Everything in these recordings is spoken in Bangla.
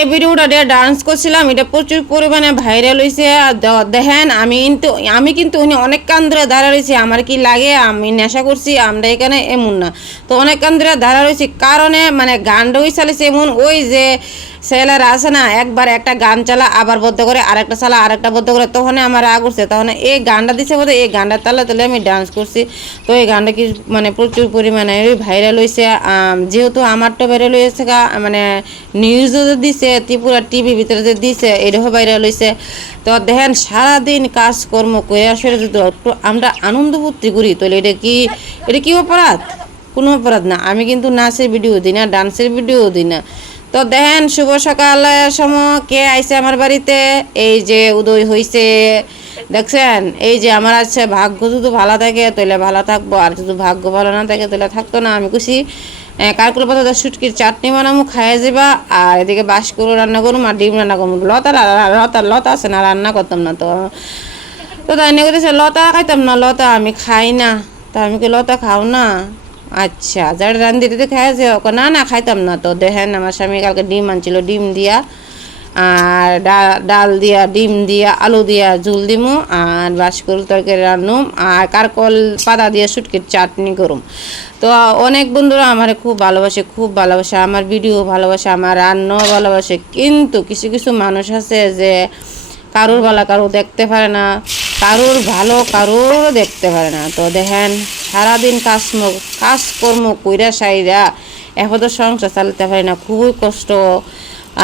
এই ভিডিওটা দিয়ে ডান্স করছিলাম, এটা প্রচুর পরিমাণে ভাইরাল হয়েছে আর দেখেন, আমি কিন্তু আমি কিন্তু উনি অনেক কান ধরে দাঁড়া রয়েছি, আমার কি লাগে, আমি নেশা করছি, আমরা এখানে এমন না। তো অনেক কান ধরে দাঁড়া রয়েছি, কারণে মানে গানটা ওই চালিয়েছে এমন ওই যে ছেলেরা আছে না, একবার একটা গান চালা, আবার বদ্ধ করে আরেকটা চালা, আরেকটা বদ্ধ করে তখন আমার রাগ উঠছে তখন এই গানটা দিছে বোধ এই গানটার তালে তালে আমি ডান্স করছি। তো এই গানটা কি মানে প্রচুর পরিমাণে ভাইরাল হয়েছে যেহেতু আমারটা ভাইরাল হয়েছে মানে নিউজও দিছে, ত্রিপুরা টিভি ভিতরে যে দিছে, এটাও ভাইরাল হয়েছে তো দেখেন, সারাদিন কাজকর্ম করে আসলে যদি একটু আমরা আনন্দ ফুর্তি করি, তাহলে এটা কি এটা কি অপরাধ? কোনো অপরাধ না। আমি কিন্তু নাচের ভিডিও দিই না ডান্সের ভিডিও দিই না। তো দেখেন, শুভ সকালের সময় কে আইছে আমার বাড়িতে? এই যে উদয় হইছে। দেখছেন? এই যে আমার আছে, ভাগ্য যদি ভালো থাকে, তাহলে ভালো থাকব। আর যদি ভাগ্য ভালো না থাকে, তাহলে থাকতো না। আমি খুশি কারকুল পাতা সুটকির চাটনি বানামু, খাইয়ে যাবা আর এদিকে বাস করু রান্না করুম, আর ডিম রান্না করুম। লতা লতা লতা আছে না, রান্না করতাম না তো। তো তাই নিয়ে লতা খাইতাম না, লতা আমি খাই না। তা আমি কি লতা খাও না? আচ্ছা যারা রান্ধি দিতে খাইছে ওকে না না খাইতাম না তো। দেখেন আমার স্বামী কালকে ডিম আনছিল, ডিম দিয়া আর ডাল দিয়া, ডিম দিয়া, আলু দিয়া ঝুল দিমু আর বাসকরুল তরকারি রান্নুম আর কারকল পাতা দিয়ে শুটকির চাটনি করুম তো, অনেক বন্ধুরা আমার খুব ভালোবাসে খুব ভালোবাসে, আমার ভিডিও ভালোবাসে, আমার রান্নাও ভালোবাসে, কিন্তু কিছু কিছু মানুষ আছে যে কারোর ভালো কারও দেখতে পারে না। কারোর ভালো, কারোর দেখতে পারে না। তো দেখেন, সারাদিন কাজ কাজকর্ম কইরা সাইরা এখন তো সংসার চালাতে পারে না, খুবই কষ্ট।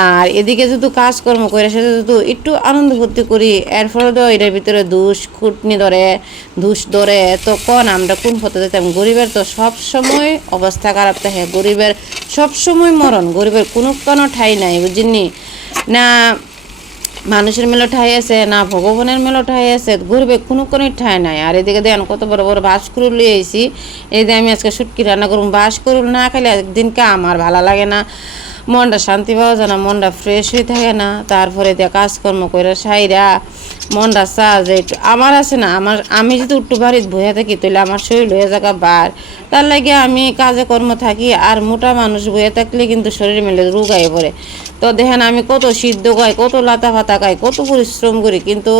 আর এদিকে যদি কাজকর্ম করে সেটা যদি একটু আনন্দ ফুর্তি করি এর ফলে তো এটার ভিতরে দুষ খুটনি ধরে, দুষ ধরে, তো কোন আমরা কোন পথে যেতাম? গরিবের তো সব সময় অবস্থা খারাপ থাকে। গরিবের সব সময় মরণ, গরিবের কোনো কোনো ঠাই নাই বুঝিনি না মানুষের মেলো ঠাই আছে, না ভগবানের মেলো ঠাই আছে ঘুরবে কোনো কোনো ঠাই নাই। আর এদিকে দেখেন কত বড় বড় বাস করুল লিয়ে আইছি। এই যে আমি আজকে সুটকি রান্না করুন বাস করুল না খেলে একদিনকে আমার ভালো লাগে না। মনটা শান্তি পাওয়া যায় না, মনটা ফ্রেশ হয়ে থাকে না। তারপরে দিয়ে কাজকর্ম করে সাইরা মনটা চা যে আমার আছে না, আমার আমি যদি একটু বাড়িতে বসে থাকি, তাহলে আমার শরীর হয়ে যাকা বার তার লাগে আমি কাজে কর্ম থাকি, আর মোটা মানুষ বয়ে থাকলে কিন্তু শরীর মেলে রোগ রোগায় পড়ে। তো দেখেন আমি কত সিদ্ধ খাই কত লাতা ফাতা খাই, কত পরিশ্রম করি, কিন্তু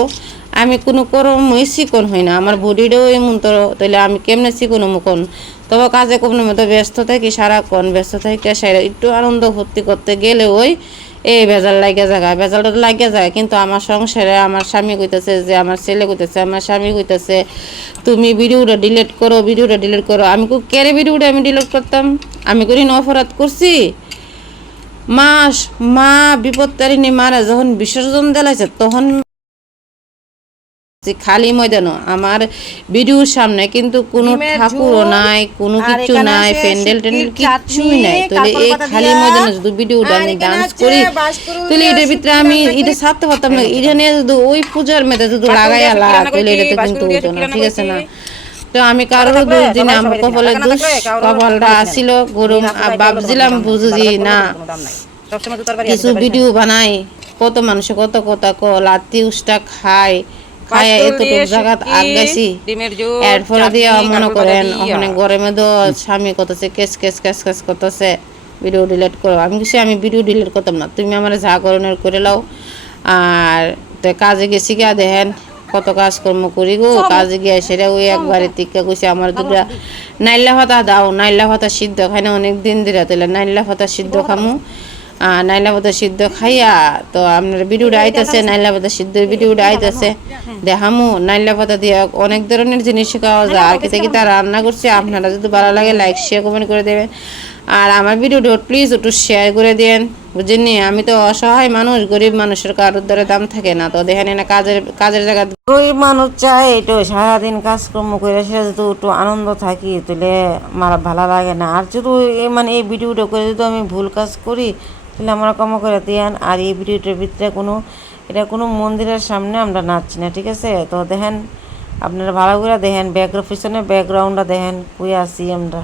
আমি কোনো কর্মই চিকন হই না। আমার বডিটাও এমন তো, তাহলে আমি কেমনে চিকন মুকন তবে কাজে কোনো মতো ব্যস্ত থাকি, সারাক্ষণ ব্যস্ত থাকি সারা একটু আনন্দ ফুর্তি করতে গেলে ওই এই ভেজাল লাগিয়া জায়গা ভেজালটা তো লাগে যায়, কিন্তু আমার সংসারে আমার স্বামী কইতেছে যে, আমার ছেলে কইতেছে, আমার স্বামী কইতেছে, তুমি ভিডিওটা ডিলিট করো, ভিডিওটা ডিলিট করো। আমি কেরে ভিডিওটা আমি ডিলিট করতাম? আমি করি ন অপরাধ করছি? মা মা বিপত্তারিণী মারা যখন বিসর্জন দিলাইছে, তখন যে খালি ময়দানও আমার ভিডিওর সামনে কিন্তু কোনো ঠাকুরও নাই কোনো কিছু নাই প্যান্ডেল ট্যান্ডেল কিছুই নাই তাহলে এই খালি ময়দানে যদি ভিডিওটা আমি ডান্স করি তাহলে এটার ভিতরে আমি এটা ছাড়তে পারতাম না এটা নিয়ে যদি ওই পূজার মেয়েদের যদি লাগাই আলা তাহলে এটাতে কিন্তু হতো না ঠিক আছে না তো আমি কারোর দোষ দিই না আমার কপালে দিন। দোষ কপালটা আসিল গরম ভাবছিলাম থাকলে বুঝি কোনো না কিছু ভিডিও বানাই কত মানুষে কত কথা ক লাতি উষ্টা খায় খায় এতটুক দিয়ে মনে করেন ওখানে গরমে তো স্বামী করতেছে কেস কেস কেস কেস করতেছে ভিডিও ডিলিট করো। আমি কিছু আমি ভিডিও ডিলিট করতাম না তুমি আমার যা করণের করে লাও। আর তো কাজে গেছি গিয়া দেখেন কত কাজকর্ম করি গো কাজে গিয়ে সেটা ওই একবারে টিকা কইছে আমার দুটা নাইল্লা ভাতা দাও নাইল্লা ভাতা সিদ্ধ খাই না অনেক দিন দিরা তাহলে নাইল্লা ভাতা সিদ্ধ খামু। আর নাইলা ভাতা সিদ্ধ খাইয়া তো আপনার ভিডিওটা আইতেছে নাইলা ভাতা সিদ্ধ ভিডিওটা আইতেছে। দেখামু নাইলা ভাতা দিয়ে অনেক ধরনের জিনিস খাওয়া যায়। আর কিতা কিতা রান্না করছে আপনারা যদি ভালো লাগে লাইক শেয়ার কমেন্ট করে দেবেন। আর আমার ভিডিওটা প্লিজ একটু শেয়ার করে দেন বুঝেননি আমি তো অসহায় মানুষ গরিব মানুষের কারোর দ্বারা দাম থাকে না। তো দেখেন না কাজের কাজের জায়গা গরিব মানুষ চায় একটু সারাদিন কাজকর্ম করে সে যদি একটু আনন্দ থাকি তাহলে আমার ভালো লাগে না। আর যদি মানে এই ভিডিওটা করে যদি আমি ভুল কাজ করি তাহলে আমরা কম করে দিয়ান আর এই ভিডিওটার ভিতরে কোনো, এটা কোনো মন্দিরের সামনে আমরা নাচছি না, ঠিক আছে? তো দেখেন, আপনারা ভালো করে দেখেন ব্যাকগ্রাউন্ড পিছনে ব্যাকগ্রাউন্ডটা দেখেন কুয়ে আসি আমরা?